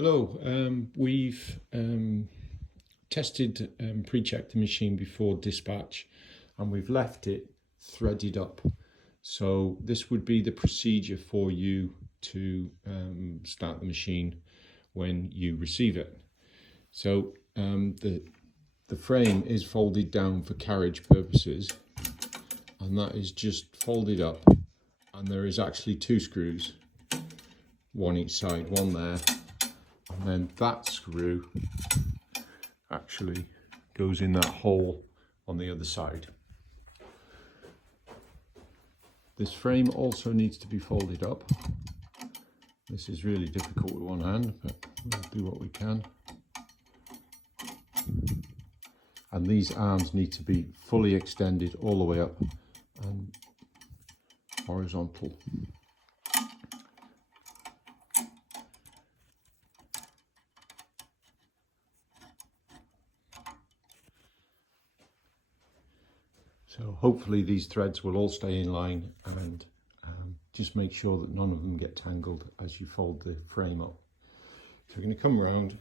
Hello, we've tested and pre-checked the machine before dispatch, and we've left it threaded up. So this would be the procedure for you to start the machine when you receive it. So the frame is folded down for carriage purposes, and that is just folded up, and there is actually two screws, one each side, one there. And then that screw actually goes in that hole on the other side. This frame also needs to be folded up. This is really difficult with one hand, but we'll do what we can. And these arms need to be fully extended all the way up and horizontal. So hopefully these threads will all stay in line, and just make sure that none of them get tangled as you fold the frame up. So we're going to come around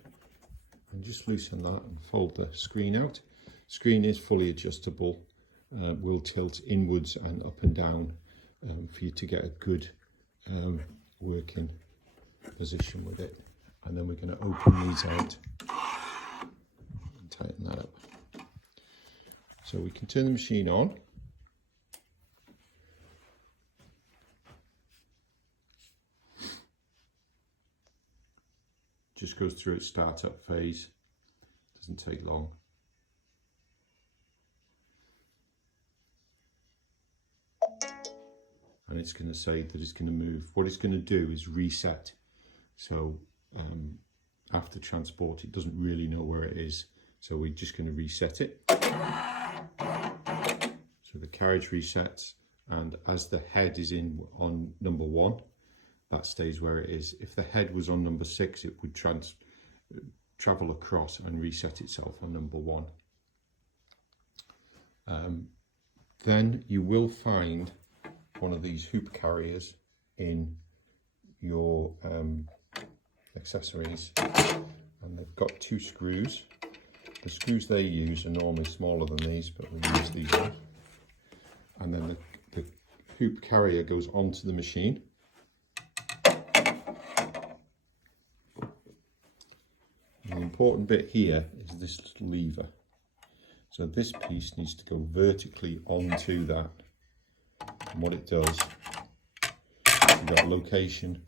and just loosen that and fold the screen out. Screen is fully adjustable, will tilt inwards and up and down for you to get a good working position with it. And then we're going to open these out and tighten that up. So we can turn the machine on. Just goes through its startup phase, doesn't take long. And it's going to say that it's going to move. What it's going to do is reset. So after transport, it doesn't really know where it is. So we're just going to reset it. So the carriage resets, and as the head is on number 1, that stays where it is. If the head was on number 6, it would travel across and reset itself on number 1. Then you will find one of these hoop carriers in your accessories, and they've got 2 screws. The screws they use are normally smaller than these, but we use these ones. And then the hoop carrier goes onto the machine. And the important bit here is this little lever. So this piece needs to go vertically onto that. And what it does, you've got a location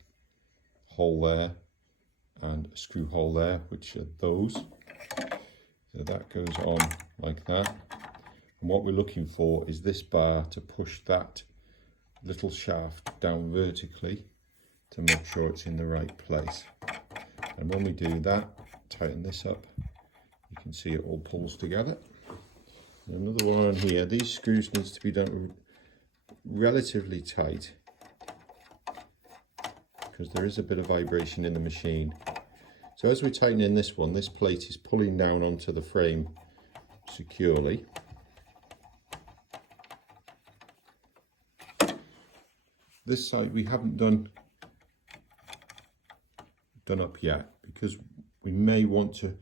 hole there and a screw hole there, which are those. So that goes on like that. And what we're looking for is this bar to push that little shaft down vertically to make sure it's in the right place. And when we do that, tighten this up, you can see it all pulls together. And another one on here, these screws needs to be done relatively tight because there is a bit of vibration in the machine. So as we tighten in this one, this plate is pulling down onto the frame securely. This side we haven't done up yet because we may want to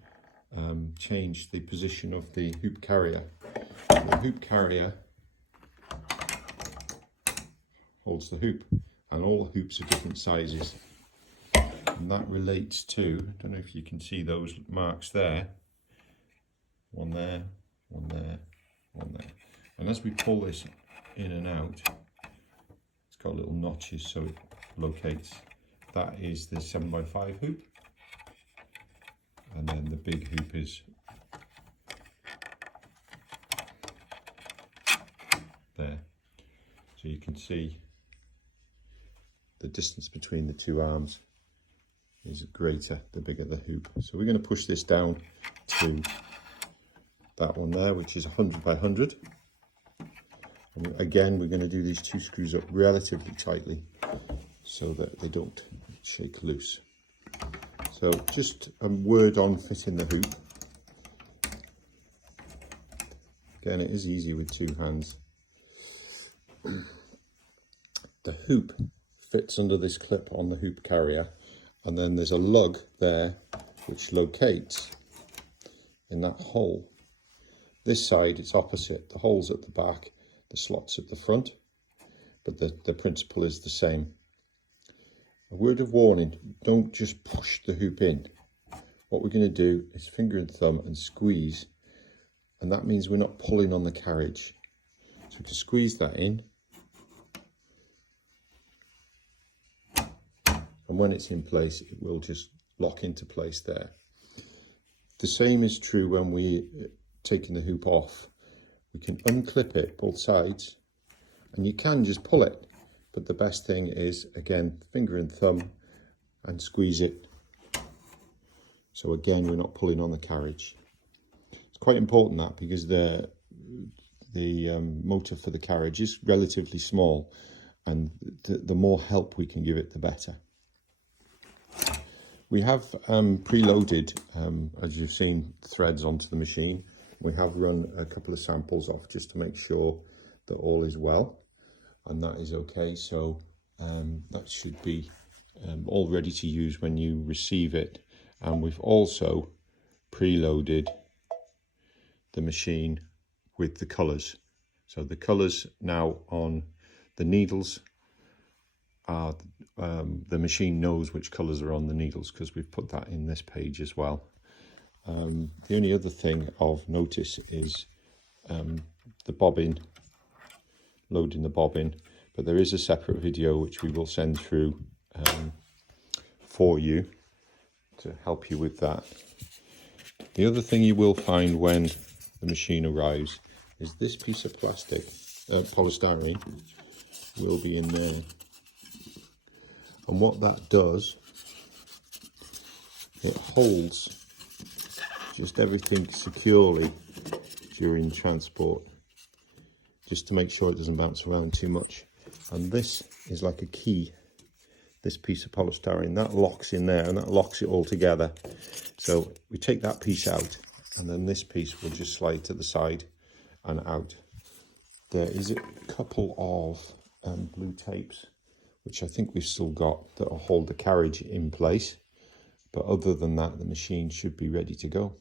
change the position of the hoop carrier. The hoop carrier holds the hoop, and all the hoops are different sizes. And that relates to, I don't know if you can see those marks there, one there, one there, one there. And as we pull this in and out, it's got little notches so it locates. That is the 7x5 hoop. And then the big hoop is there. So you can see the distance between the 2 arms is greater the bigger the hoop. So we're going to push this down to that one there, which is 100 by 100. And again, we're going to do these 2 screws up relatively tightly so that they don't shake loose. So just a word on fitting the hoop. Again, it is easy with 2 hands. The hoop fits under this clip on the hoop carrier, and then there's a lug there which locates in that hole. This side it's opposite, the hole's at the back, the slot's at the front, but the principle is the same. A word of warning, don't just push the hoop in. What we're going to do is finger and thumb and squeeze, and that means we're not pulling on the carriage. So to squeeze that in, and when it's in place it will just lock into place there. The same is true when we're taking the hoop off. We can unclip it both sides, and you can just pull it, but the best thing is, again, finger and thumb and squeeze it. So again, we're not pulling on the carriage. It's quite important that, because the motor for the carriage is relatively small, and the more help we can give it, the better. We have preloaded, as you've seen, threads onto the machine. We have run a couple of samples off just to make sure that all is well, and that is okay. So that should be all ready to use when you receive it. And we've also preloaded the machine with the colours. So the colours now on the needles are, the machine knows which colours are on the needles, because we've put that in this page as well. The only other thing of notice is the bobbin, loading the bobbin, but there is a separate video which we will send through for you to help you with that. The other thing you will find when the machine arrives is this piece of plastic, polystyrene, will be in there. And what that does, it holds just everything securely during transport, just to make sure it doesn't bounce around too much. And this is like a key, this piece of polystyrene, that locks in there and that locks it all together. So we take that piece out, and then this piece will just slide to the side and out. There is a couple of blue tapes, which I think we've still got, that will hold the carriage in place. But other than that, the machine should be ready to go.